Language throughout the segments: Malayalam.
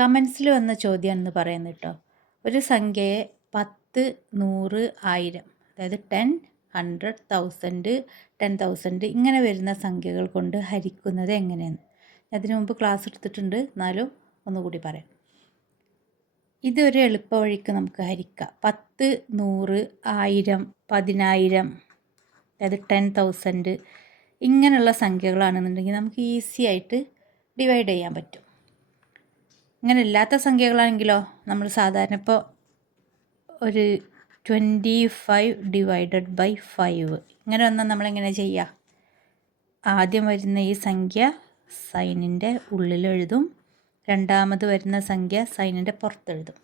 കമൻസിൽ വന്ന ചോദ്യമാണെന്ന് പറയുന്നത് കേട്ടോ. ഒരു സംഖ്യയെ 10, 100, 1000 അതായത് 10, 100, 1000, 10,000 ഇങ്ങനെ വരുന്ന സംഖ്യകൾ കൊണ്ട് ഹരിക്കുന്നത് എങ്ങനെയെന്ന് അതിനു മുമ്പ് ക്ലാസ് എടുത്തിട്ടുണ്ട്, എന്നാലും ഒന്നുകൂടി പറയാം. ഇതൊരു എളുപ്പ വഴിക്ക് നമുക്ക് ഹരിക്കാം. 10, 100, 1000, 10,000 അതായത് 10,000 ഇങ്ങനെയുള്ള സംഖ്യകളാണെന്നുണ്ടെങ്കിൽ നമുക്ക് ഈസി ആയിട്ട് ഡിവൈഡ് ചെയ്യാൻ പറ്റും. ഇങ്ങനെ ഇല്ലാത്ത സംഖ്യകളാണെങ്കിലോ നമ്മൾ സാധാരണ ഇപ്പോൾ ഒരു 25 ഡിവൈഡഡ് ബൈ 5 ഇങ്ങനെ വന്നാൽ നമ്മളെങ്ങനെ ചെയ്യുക? ആദ്യം വരുന്ന ഈ സംഖ്യ സൈനിൻ്റെ ഉള്ളിൽ എഴുതും, രണ്ടാമത് വരുന്ന സംഖ്യ സൈനിൻ്റെ പുറത്തെഴുതും.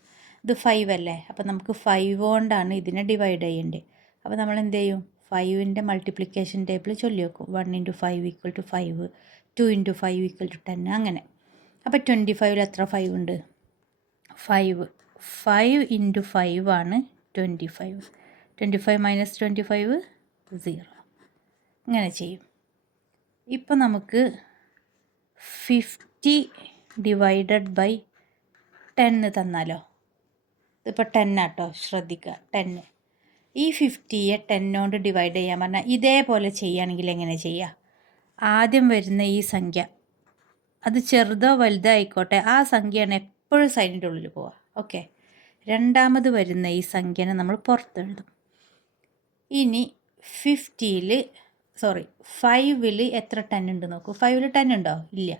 ഇത് 5 അല്ലേ, അപ്പോൾ നമുക്ക് 5 കൊണ്ടാണ് ഇതിനെ ഡിവൈഡ് ചെയ്യേണ്ടത്. അപ്പോൾ നമ്മൾ എന്ത് ചെയ്യും? 5ൻ്റെ മൾട്ടിപ്ലിക്കേഷൻ ടേബിൾ ചൊല്ലി വെക്കും. 1 × 5 = 5, 2 × 5 = 10 അങ്ങനെ. അപ്പോൾ 25ൽ എത്ര 5 ഉണ്ട്? 5. 5 × 5 ആണ് 25. 25 - 25 0. ഇങ്ങനെ ചെയ്യും. ഇപ്പോൾ നമുക്ക് 50 ഡിവൈഡഡ് ബൈ 10 തന്നാലോ? ഇതിപ്പോൾ 10 ആട്ടോ, ശ്രദ്ധിക്കുക 10. ഈ 50യെ 10 കൊണ്ട് ഡിവൈഡ് ചെയ്യാൻ പറഞ്ഞാൽ ഇതേപോലെ ചെയ്യുകയാണെങ്കിൽ എങ്ങനെ ചെയ്യുക? ആദ്യം വരുന്ന ഈ സംഖ്യ അത് ചെറുതോ വലുതോ ആയിക്കോട്ടെ, ആ സംഖ്യയാണ് എപ്പോഴും സൈനിൻ്റെ ഉള്ളിൽ പോവുക. ഓക്കെ. രണ്ടാമത് വരുന്ന ഈ സംഖ്യനെ നമ്മൾ പുറത്തെഴുതും. ഇനി 5ൽ എത്ര 10 ഉണ്ട് നോക്കൂ. 5ൽ 10 ഉണ്ടോ? ഇല്ല.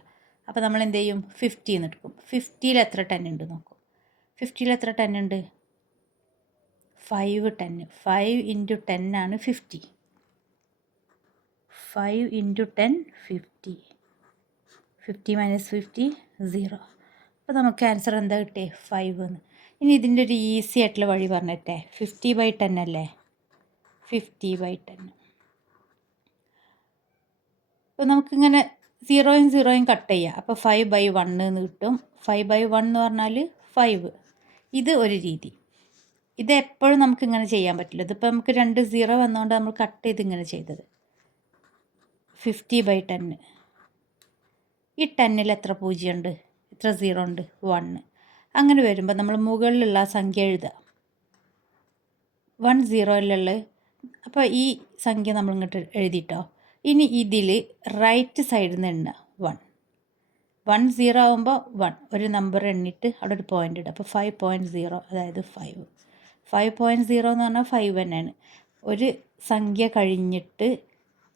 അപ്പോൾ നമ്മൾ എന്ത് ചെയ്യും? 50 എന്ന് എടുക്കും. 50ൽ എത്ര 10 ഉണ്ട് നോക്കൂ. 50ൽ എത്ര 10 ഉണ്ട്? 5 10. 5 × 10 ആണ് 50. 5 × 10 50. 50 - 50 0. അപ്പോൾ നമുക്ക് ആൻസർ എന്താ കിട്ടിയേ? 5 എന്ന്. ഇനി ഇതിൻ്റെ ഒരു ഈസി ആയിട്ടുള്ള വഴി പറഞ്ഞിട്ടേ. 50/10 അല്ലേ? 50/10. അപ്പോൾ നമുക്കിങ്ങനെ 0യും 0യും കട്ട് ചെയ്യാം. അപ്പോൾ 5/1 എന്ന് കിട്ടും. 5/1 എന്ന് പറഞ്ഞാൽ 5. ഇത് ഒരു രീതി. ഇത് എപ്പോഴും നമുക്കിങ്ങനെ ചെയ്യാൻ പറ്റില്ല. ഇതിപ്പോൾ നമുക്ക് 2 0 വന്നുകൊണ്ട് നമ്മൾ കട്ട് ചെയ്ത് ഇങ്ങനെ ചെയ്തത്. 50/10. ഈ 10ൽ എത്ര 0 ഉണ്ട്? എത്ര 0 ഉണ്ട്? 1. അങ്ങനെ വരുമ്പോൾ നമ്മൾ മുകളിലുള്ള സംഖ്യ എഴുതുക. 1 0ലുള്ള, അപ്പോൾ ഈ സംഖ്യ നമ്മൾ ഇങ്ങോട്ട് എഴുതിയിട്ടോ. ഇനി ഇതിൽ റൈറ്റ് സൈഡിൽ നിന്ന് എണ്ണുക 1. 1 0 ആകുമ്പോൾ 1 ഒരു നമ്പർ എണ്ണിയിട്ട് അവിടെ ഒരു പോയിൻ്റ് ഇടുക. അപ്പോൾ 5.0 അതായത് 5. 5.0 എന്ന് പറഞ്ഞാൽ 5 തന്നെയാണ്. ഒരു സംഖ്യ കഴിഞ്ഞിട്ട്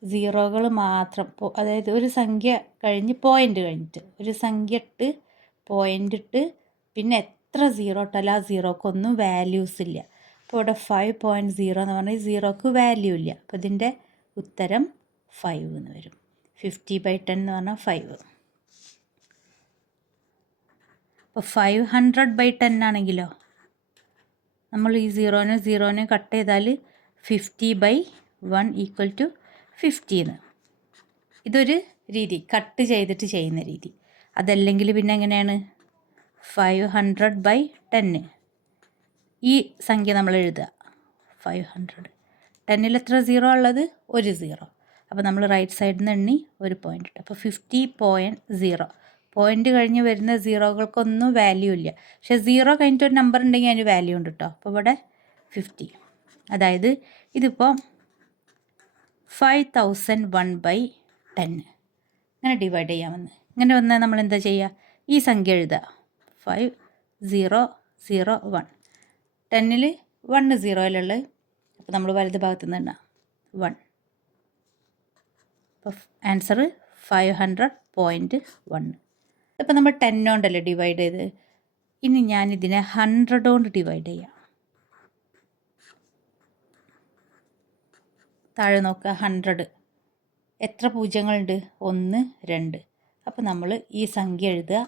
സീറോകൾ മാത്രം, അതായത് ഒരു സംഖ്യ കഴിഞ്ഞ് പോയിൻ്റ് കഴിഞ്ഞിട്ട് ഒരു സംഖ്യ ഇട്ട് പോയിൻ്റ് ഇട്ട് പിന്നെ എത്ര സീറോ ഇട്ടാലും ആ സീറോക്കൊന്നും വാല്യൂസ് ഇല്ല. അപ്പോൾ ഇവിടെ 5.0 എന്ന് പറഞ്ഞാൽ സീറോക്ക് വാല്യൂ ഇല്ല. അപ്പോൾ ഇതിൻ്റെ ഉത്തരം 5 എന്ന് വരും. 50/10 എന്ന് പറഞ്ഞാൽ 5. അപ്പോൾ 500/10 ആണെങ്കിലോ നമ്മൾ ഈ 0നെ കട്ട് ചെയ്താൽ 50/1 = 50 എന്ന്. ഇതൊരു രീതി, കട്ട് ചെയ്തിട്ട് ചെയ്യുന്ന രീതി. അതല്ലെങ്കിൽ പിന്നെ എങ്ങനെയാണ്? 500/10. ഈ സംഖ്യ നമ്മൾ എഴുതുക 500. 10ൽ എത്ര 0 ഉള്ളത്? ഒരു 0. അപ്പോൾ നമ്മൾ റൈറ്റ് സൈഡിൽ നിന്ന് എണ്ണി ഒരു പോയിൻ്റ് ഇട്ടു. അപ്പോൾ 50.0. പോയിൻ്റ് കഴിഞ്ഞ് വരുന്ന സീറോകൾക്കൊന്നും വാല്യൂ ഇല്ല. പക്ഷേ 0 കഴിഞ്ഞിട്ട് ഒരു നമ്പർ ഉണ്ടെങ്കിൽ അതിന് വാല്യൂ ഉണ്ട് കേട്ടോ. അപ്പോൾ ഇവിടെ 50. അതായത് ഇതിപ്പോൾ 5001/10 ഇങ്ങനെ ഡിവൈഡ് ചെയ്യാമെന്ന്. ഇങ്ങനെ വന്നാൽ നമ്മൾ എന്താ ചെയ്യുക? ഈ സംഖ്യ എഴുതുക 5001. 10ൽ 1 0യിലുള്ളത്, അപ്പോൾ നമ്മൾ വലത് ഭാഗത്ത് നിന്ന് 1. അപ്പോൾ ആൻസർ 500.1. ഇപ്പോൾ നമ്മൾ 10 കൊണ്ടല്ലേ ഡിവൈഡ് ചെയ്ത്. ഇനി ഞാനിതിനെ 100 കൊണ്ട് ഡിവൈഡ് ചെയ്യാം. താഴെ നോക്കുക 100. എത്ര പൂജ്യങ്ങളുണ്ട്? 1 2. അപ്പോൾ നമ്മൾ ഈ സംഖ്യ എഴുതുക.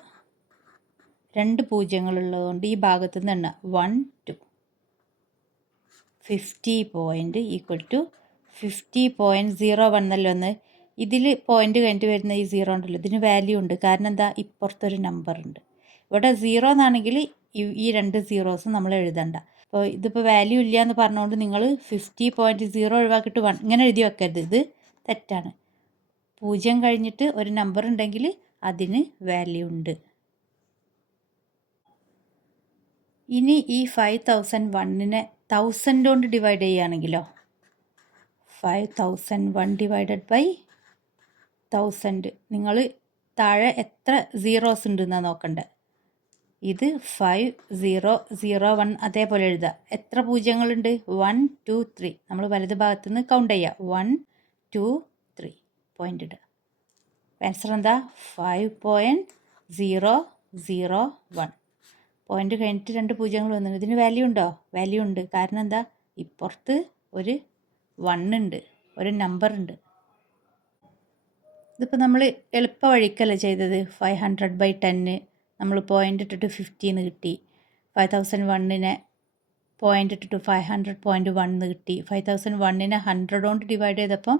2 പൂജ്യങ്ങളുള്ളതുകൊണ്ട് ഈ ഭാഗത്ത് നിന്ന് എണ്ണ 1 2. 50 50.01 എന്നല്ലോ ഒന്ന്. ഇതിൽ പോയിൻ്റ് കഴിഞ്ഞിട്ട് വരുന്ന ഈ 0 ഉണ്ടല്ലോ, ഇതിന് വാല്യൂ ഉണ്ട്. കാരണം എന്താ? ഇപ്പുറത്തൊരു നമ്പർ ഉണ്ട്. ഇവിടെ 0 എന്നാണെങ്കിൽ ഈ 2 സീറോസും നമ്മൾ എഴുതണ്ട. അപ്പോൾ ഇതിപ്പോൾ വാല്യൂ ഇല്ല എന്ന് പറഞ്ഞുകൊണ്ട് നിങ്ങൾ 50.0 ഒഴിവാക്കിയിട്ട് 1 ഇങ്ങനെ എഴുതി വെക്കരുത്. ഇത് തെറ്റാണ്. 0 കഴിഞ്ഞിട്ട് ഒരു നമ്പർ ഉണ്ടെങ്കിൽ അതിന് വാല്യൂ ഉണ്ട്. ഇനി ഈ 5001നെ 1000 കൊണ്ട് ഡിവൈഡ് ചെയ്യുകയാണെങ്കിലോ 5001 ഡിവൈഡഡ് ബൈ 1000 നിങ്ങൾ താഴെ എത്ര സീറോസ് ഉണ്ടെന്നാണ് നോക്കണ്ടേ. ഇത് 5001 അതേപോലെ എഴുതുക. എത്ര പൂജ്യങ്ങളുണ്ട്? 1 2 3. നമ്മൾ വലത് ഭാഗത്തു നിന്ന് കൗണ്ട് ചെയ്യുക. 1 2 3 പോയിന്റ് ഇടുക. ആൻസർ എന്താ? 5.001. പോയിന്റ് കഴിഞ്ഞിട്ട് 2 പൂജ്യങ്ങൾ വന്നു. ഇതിന് വാല്യൂ ഉണ്ടോ? വാല്യൂ ഉണ്ട്. കാരണം എന്താ? ഇപ്പുറത്ത് ഒരു 1 ഉണ്ട്, ഒരു നമ്പർ ഉണ്ട്. ഇതിപ്പോൾ നമ്മൾ എളുപ്പ വഴിക്കല്ല ചെയ്തത്. 500/10 നമ്മൾ പോയിൻ്റ് ഇട്ടിട്ട് 50 എന്ന് കിട്ടി. 5001നെ പോയിൻ്റ് ഇട്ടിട്ട് 500.1 കിട്ടി. 5001നെ 100 കൊണ്ട് ഡിവൈഡ് ചെയ്തപ്പം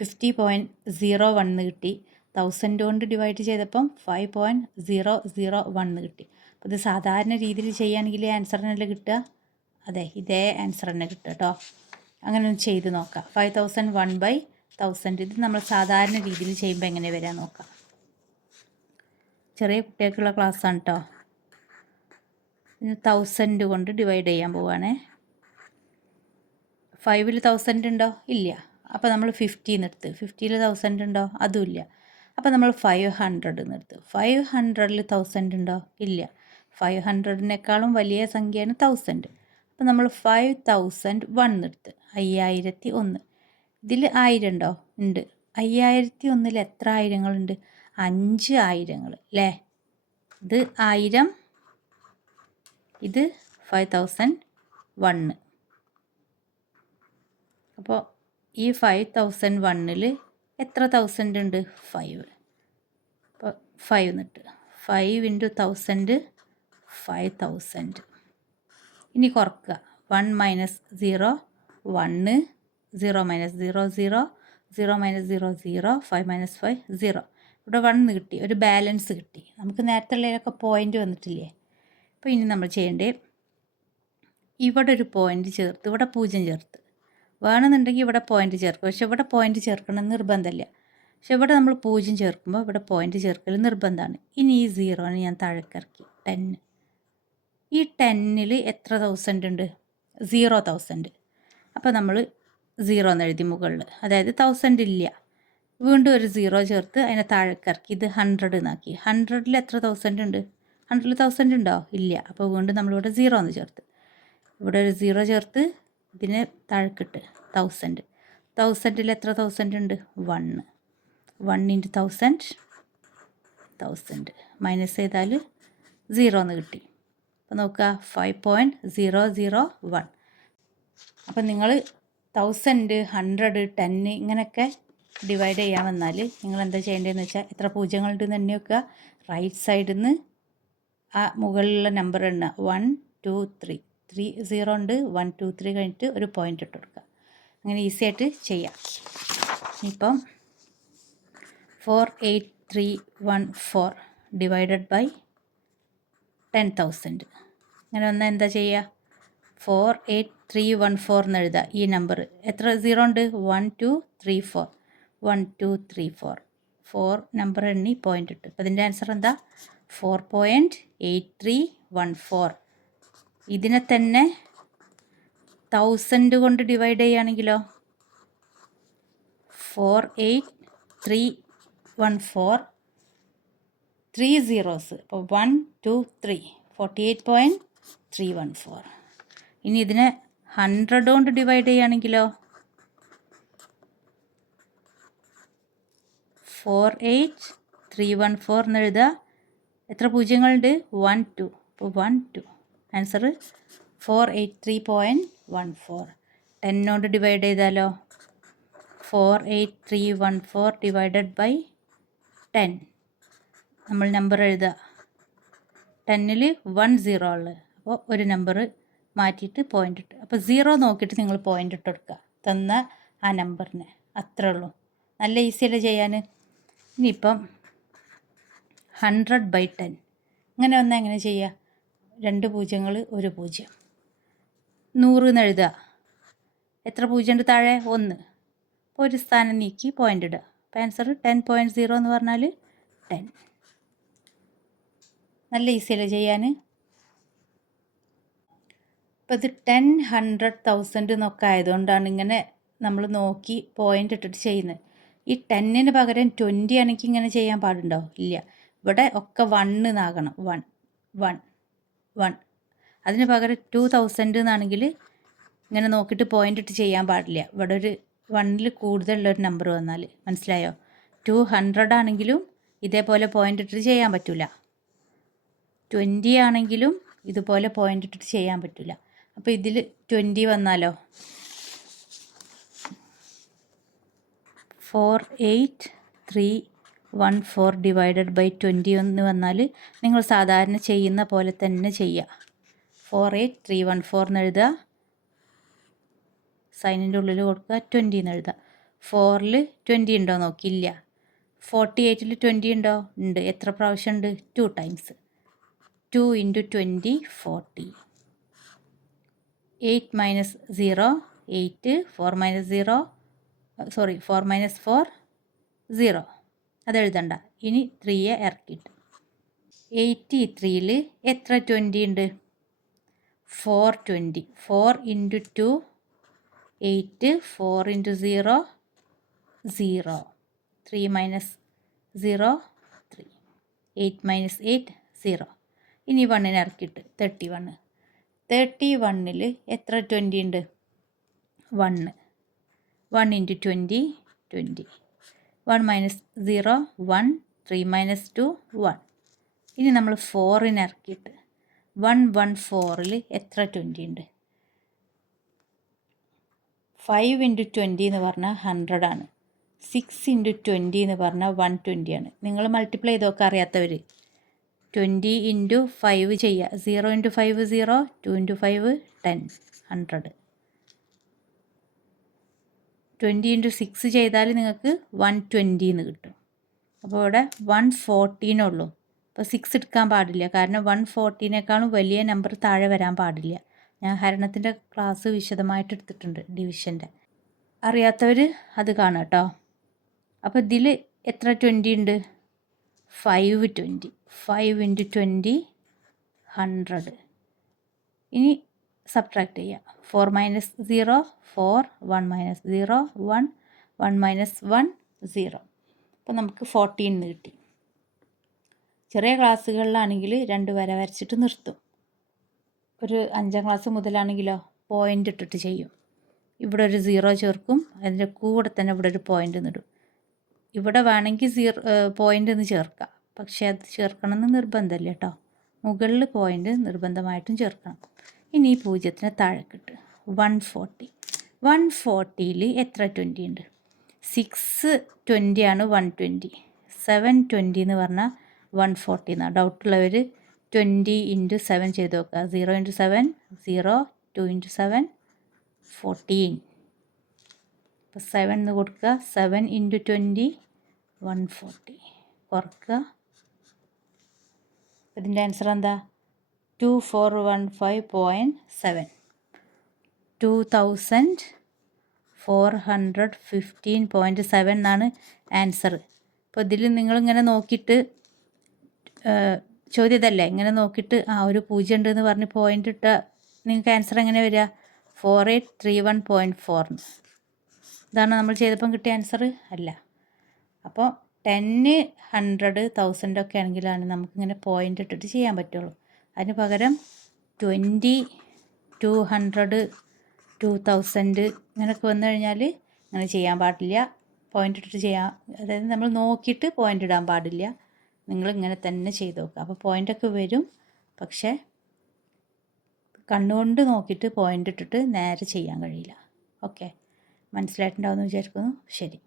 50.01 കിട്ടി. 1000 കൊണ്ട് ഡിവൈഡ് ചെയ്തപ്പം 5.001 കിട്ടി. അപ്പോൾ ഇത് സാധാരണ രീതിയിൽ ചെയ്യുകയാണെങ്കിൽ ആൻസർ തന്നെ കിട്ടുക. അതെ, ഇതേ ആൻസർ തന്നെ കിട്ടുക കേട്ടോ. അങ്ങനെ ഒന്ന് ചെയ്ത് നോക്കാം. 5001/1000 ഇത് നമ്മൾ സാധാരണ രീതിയിൽ ചെയ്യുമ്പോൾ എങ്ങനെ വരാൻ നോക്കാം. ചെറിയ കുട്ടികൾക്കുള്ള ക്ലാസ്സാണ് കേട്ടോ. 1000 കൊണ്ട് ഡിവൈഡ് ചെയ്യാൻ പോവുകയാണേ. 5ൽ 1000 ഉണ്ടോ? ഇല്ല. അപ്പോൾ നമ്മൾ 50 നിർത്ത്. 50ൽ 1000 ഉണ്ടോ? അതുമില്ല. അപ്പോൾ നമ്മൾ 500 നിർത്ത്. 500ൽ 1000 ഉണ്ടോ? ഇല്ല. 500-നേക്കാളും വലിയ സംഖ്യയാണ് 1000. അപ്പോൾ നമ്മൾ 5001 നിർത്ത്. 5001. ഇതിൽ 1000 ഉണ്ടോ? ഉണ്ട്. 5001ൽ എത്ര ആയിരങ്ങളുണ്ട്? 5 ആയിരങ്ങൾ അല്ലേ? ഇത് 1000, ഇത് 5001. അപ്പോൾ ഈ 5001ൽ എത്ര 1000 ഉണ്ട്? 5. അപ്പോൾ 5 എന്നിട്ട് 5 × 1000 5000. ഇനി കുറക്കുക. 1 - 0 1, 0 - 0 0, 0 - 0 0, 5 - 5 0. ഇവിടെ 1 കിട്ടി, ഒരു ബാലൻസ് കിട്ടി. നമുക്ക് നേരത്തെ ഉള്ളതിലൊക്കെ പോയിൻ്റ് വന്നിട്ടില്ലേ? അപ്പോൾ ഇനി നമ്മൾ ചെയ്യേണ്ടത് ഇവിടെ ഒരു പോയിൻ്റ് ചേർത്ത് ഇവിടെ 0 ചേർത്ത്. വേണമെന്നുണ്ടെങ്കിൽ ഇവിടെ പോയിൻ്റ് ചേർക്കും. പക്ഷെ ഇവിടെ പോയിൻ്റ് ചേർക്കണം നിർബന്ധമില്ല. പക്ഷെ ഇവിടെ നമ്മൾ 0 ചേർക്കുമ്പോൾ ഇവിടെ പോയിൻ്റ് ചേർക്കൽ നിർബന്ധമാണ്. ഇനി ഈ 0നെ ഞാൻ താഴേക്കിറക്കി. 10. ഈ 10ൽ എത്ര 1000 ഉണ്ട്? 0,000. അപ്പോൾ നമ്മൾ 0 എന്ന് എഴുതി മുകളിൽ. അതായത് 1000 ഇല്ല. വീണ്ടും ഒരു 0 ചേർത്ത് അതിനെ താഴേക്കിറക്കി. ഇത് 100 എന്നാക്കി. 100ൽ എത്ര 1000 ഉണ്ട്? 100ൽ 1000 ഉണ്ടോ? ഇല്ല. അപ്പോൾ വീണ്ടും നമ്മളിവിടെ 0 എന്ന് ചേർത്ത്. ഇവിടെ ഒരു 0 ചേർത്ത് ഇതിനെ താഴേക്കിട്ട് 1000. 1000ൽ എത്ര 1000 ഉണ്ട്? 1. 1 × 1000 1000. മൈനസ് ചെയ്താൽ 0 എന്ന് കിട്ടി. അപ്പോൾ നോക്കുക 5.001. അപ്പം നിങ്ങൾ 1000, 100, 10 ഇങ്ങനെയൊക്കെ ഡിവൈഡ് ചെയ്യാൻ വന്നാൽ നിങ്ങൾ എന്താ ചെയ്യേണ്ടതെന്ന് വെച്ചാൽ എത്ര പൂജ്യങ്ങളുണ്ടെന്ന് തന്നെ വെക്കുക. റൈറ്റ് സൈഡിൽ നിന്ന് ആ മുകളിലുള്ള നമ്പർ എണ്ണ 1 2 3 3 0 ഉണ്ട്. 1 2 3 കഴിഞ്ഞിട്ട് ഒരു പോയിൻ്റ് ഇട്ട് കൊടുക്കുക. അങ്ങനെ ഈസി ആയിട്ട് ചെയ്യാം. ഇപ്പം 48314 ഡിവൈഡഡ് ബൈ 10,000. അങ്ങനെ വന്നാൽ എന്താ ചെയ്യുക? 48314 എന്ന് എഴുതുക. ഈ നമ്പർ എത്ര 0 ഉണ്ട്? 1 2 3 4 1 2 3 4 4 നമ്പർ എണ്ണി പോയിൻ്റ് ഇട്ട്. അപ്പോൾ അതിൻ്റെ ആൻസർ എന്താ? 4.8314. ഇതിനെ തന്നെ 1000 കൊണ്ട് ഡിവൈഡ് ചെയ്യുകയാണെങ്കിലോ 48314 3 zeros. അപ്പോൾ 1 2 3 48.314. ഇനി ഇതിനെ 100 കൊണ്ട് ഡിവൈഡ് ചെയ്യുകയാണെങ്കിലോ 48314 എന്ന് എഴുതുക. എത്ര പൂജ്യങ്ങളുണ്ട്? 1 2. അപ്പോൾ 1 2. ആൻസർ 483.14. 10 കൊണ്ട് ഡിവൈഡ് ചെയ്താലോ 48314 ഡിവൈഡഡ് ബൈ 10. നമ്മൾ നമ്പർ എഴുതുക. 10ൽ 1 0 ഉള്ളത്. അപ്പോൾ ഒരു നമ്പർ മാറ്റിയിട്ട് പോയിൻ്റ് ഇട്ട്. അപ്പോൾ 0 നോക്കിയിട്ട് നിങ്ങൾ പോയിൻ്റ് ഇട്ട് കൊടുക്കുക തന്ന ആ നമ്പറിന്. അത്രേ ഉള്ളൂ. നല്ല ഈസിയല്ലേ ചെയ്യാൻ. ഇനിയിപ്പം 100/10 ഇങ്ങനെ വന്നാൽ എങ്ങനെ ചെയ്യുക? 2 പൂജ്യങ്ങൾ 1 പൂജ്യം. 100 എന്ന് എഴുതുക. എത്ര പൂജ്യം ഉണ്ട് താഴെ? 1. അപ്പോൾ ഒരു സ്ഥാനം നീക്കി പോയിൻ്റ് ഇടുക. അപ്പോൾ ആൻസർ 10.0 എന്ന് പറഞ്ഞാൽ 10. നല്ല ഈസിയല്ലേ ചെയ്യാൻ. അപ്പോൾ ഇത് 10, 100, 1000 എന്നൊക്കെ ആയതുകൊണ്ടാണ് ഇങ്ങനെ നമ്മൾ നോക്കി പോയിൻ്റ് ഇട്ടിട്ട് ചെയ്യുന്നത്. ഈ 10ന് പകരം 20 ആണെങ്കിൽ ഇങ്ങനെ ചെയ്യാൻ പാടുണ്ടോ? ഇല്ല. ഇവിടെ ഒക്കെ 1 എന്നാകണം. 1 1 1. അതിന് പകരം 2000 എന്നാണെങ്കിൽ ഇങ്ങനെ നോക്കിയിട്ട് പോയിൻ്റ് ഇട്ട് ചെയ്യാൻ പാടില്ല. ഇവിടെ ഒരു 1ൽ കൂടുതലുള്ളൊരു നമ്പർ വന്നാൽ, മനസ്സിലായോ? 200 ആണെങ്കിലും ഇതേപോലെ പോയിൻ്റ് ഇട്ടിട്ട് ചെയ്യാൻ പറ്റില്ല. 20 ആണെങ്കിലും ഇതുപോലെ പോയിൻ്റ് ഇട്ടിട്ട് ചെയ്യാൻ പറ്റില്ല. അപ്പോൾ ഇതിൽ 20 വന്നാലോ? 48314 ഡിവൈഡഡ് ബൈ 20 എന്ന് വന്നാൽ നിങ്ങൾ സാധാരണ ചെയ്യുന്ന പോലെ തന്നെ ചെയ്യുക. 48314 എന്ന് എഴുതുക, സൈനിൻ്റെ ഉള്ളിൽ കൊടുക്കുക, 20 എന്ന് എഴുതുക. 4ൽ 20 ഉണ്ടോ നോക്കിയില്ല. 48ൽ 20 ഉണ്ടോ? ഉണ്ട്. എത്ര പ്രാവശ്യം ഉണ്ട്? 2 ടൈംസ്. 2 × 20 40. 8 മൈനസ് 0 8. 4 minus 0 4 minus 4 0. അതെഴുതണ്ട. ഇനി 3യെ ഇറക്കിയിട്ട് 83ൽ എത്ര 20 ഉണ്ട്? 420. 4 × 2 8. 4 × 0 0. 3 മൈനസ് 0 3. 8 മൈനസ് 8 0. ഇനി 1നെ ഇറക്കിയിട്ട് 31. 31ൽ എത്ര 20 ഉണ്ട്? 1. 1 × 20 20. 1 മൈനസ് 0 1. 3 മൈനസ് 2 1. ഇനി നമ്മൾ 4നെ ഇറക്കിയിട്ട് 114ൽ എത്ര 20 ഉണ്ട്? 5 × 20 എന്ന് പറഞ്ഞാൽ 100 ആണ്. 6 × 20 എന്ന് പറഞ്ഞാൽ 120 ആണ്. നിങ്ങൾ മൾട്ടിപ്ലൈ ചെയ്തൊക്കെ അറിയാത്തവർ 20 × 5 ചെയ്യുക. 0 × 5 0. 2 × 5 10 100. 20 × 6 ചെയ്താൽ നിങ്ങൾക്ക് 120 എന്ന് കിട്ടും. അപ്പോൾ ഇവിടെ 114 ഉള്ളൂ. അപ്പോൾ 6 എടുക്കാൻ പാടില്ല, കാരണം 114നേക്കാളും വലിയ നമ്പർ താഴെ വരാൻ പാടില്ല. ഞാൻ ഹരണത്തിൻ്റെ ക്ലാസ് വിശദമായിട്ട് എടുത്തിട്ടുണ്ട്, ഡിവിഷൻ്റെ. അറിയാത്തവർ അത് കാണുക കേട്ടോ. അപ്പോൾ ഇതിൽ എത്ര 20 ഉണ്ട്? 520. 5 × 20 100. ഇനി സബ്ട്രാക്ട് ചെയ്യുക. 4 മൈനസ് 0 4. 1 മൈനസ് 0 1. 1 മൈനസ് 1 0. അപ്പോൾ നമുക്ക് 14 എന്ന് കിട്ടി. ചെറിയ ക്ലാസ്സുകളിലാണെങ്കിൽ 2 വര വരച്ചിട്ട് നിർത്തും. ഒരു 5ാം ക്ലാസ് മുതലാണെങ്കിലോ പോയിൻ്റ് ഇട്ടിട്ട് ചെയ്യും. ഇവിടെ ഒരു 0 ചേർക്കും, അതിൻ്റെ കൂടെ തന്നെ ഇവിടെ ഒരു പോയിൻ്റ് ഇടും. ഇവിടെ വേണമെങ്കിൽ പോയിൻ്റ് എന്ന് ചേർക്കാം, പക്ഷേ അത് ചേർക്കണമെന്ന് നിർബന്ധമില്ല കേട്ടോ. മുകളിൽ പോയിൻ്റ് നിർബന്ധമായിട്ടും ചേർക്കണം. ഇനി ഈ 0ന് താഴെക്കിട്ട് 140. 140ൽ എത്ര 20 ഉണ്ട്? 6 20 ആണ് 120. 7 20 എന്ന് പറഞ്ഞാൽ 140 എന്നാണ്. ഡൗട്ടുള്ളവർ 20 × 7 ചെയ്ത് നോക്കുക. 0 × 7 0. 2 × 7 14. അപ്പോൾ 7 എന്ന് കൊടുക്കുക. 7 × 20 140. കുറക്കുക. ഇതിൻ്റെ ആൻസർ എന്താ? 2415.7. 2415.7 എന്നാണ് ആൻസർ. അപ്പോൾ ഇതിൽ നിങ്ങളിങ്ങനെ നോക്കിയിട്ട് ചോദ്യം ഇതല്ലേ, ഇങ്ങനെ നോക്കിയിട്ട് ഒരു 0 ഉണ്ടെന്ന് പറഞ്ഞ് പോയിൻ്റ് ഇട്ടാൽ നിങ്ങൾക്ക് ആൻസർ എങ്ങനെ വരിക? 4831.4. ഇതാണ് നമ്മൾ ചെയ്തപ്പം കിട്ടിയ ആൻസർ അല്ല. അപ്പോൾ 10, 100, 1000 ഒക്കെ ആണെങ്കിലാണ് നമുക്കിങ്ങനെ പോയിൻ്റ് ഇട്ടിട്ട് ചെയ്യാൻ പറ്റുള്ളൂ. അതിന് പകരം 20, 200, 2000 ഇങ്ങനെയൊക്കെ വന്നു കഴിഞ്ഞാൽ അങ്ങനെ ചെയ്യാൻ പാടില്ല. പോയിൻ്റ് ഇട്ടിട്ട് ചെയ്യാൻ, അതായത് നമ്മൾ നോക്കിയിട്ട് പോയിൻ്റ് ഇടാൻ പാടില്ല. നിങ്ങളിങ്ങനെ തന്നെ ചെയ്ത് നോക്കുക. അപ്പോൾ പോയിൻ്റൊക്കെ വരും, പക്ഷേ കണ്ണുകൊണ്ട് നോക്കിയിട്ട് പോയിൻ്റ് ഇട്ടിട്ട് നേരെ ചെയ്യാൻ കഴിയില്ല. ഓക്കെ, മനസ്സിലായിട്ടുണ്ടാവുമെന്ന് വിചാരിക്കുന്നു. ശരി.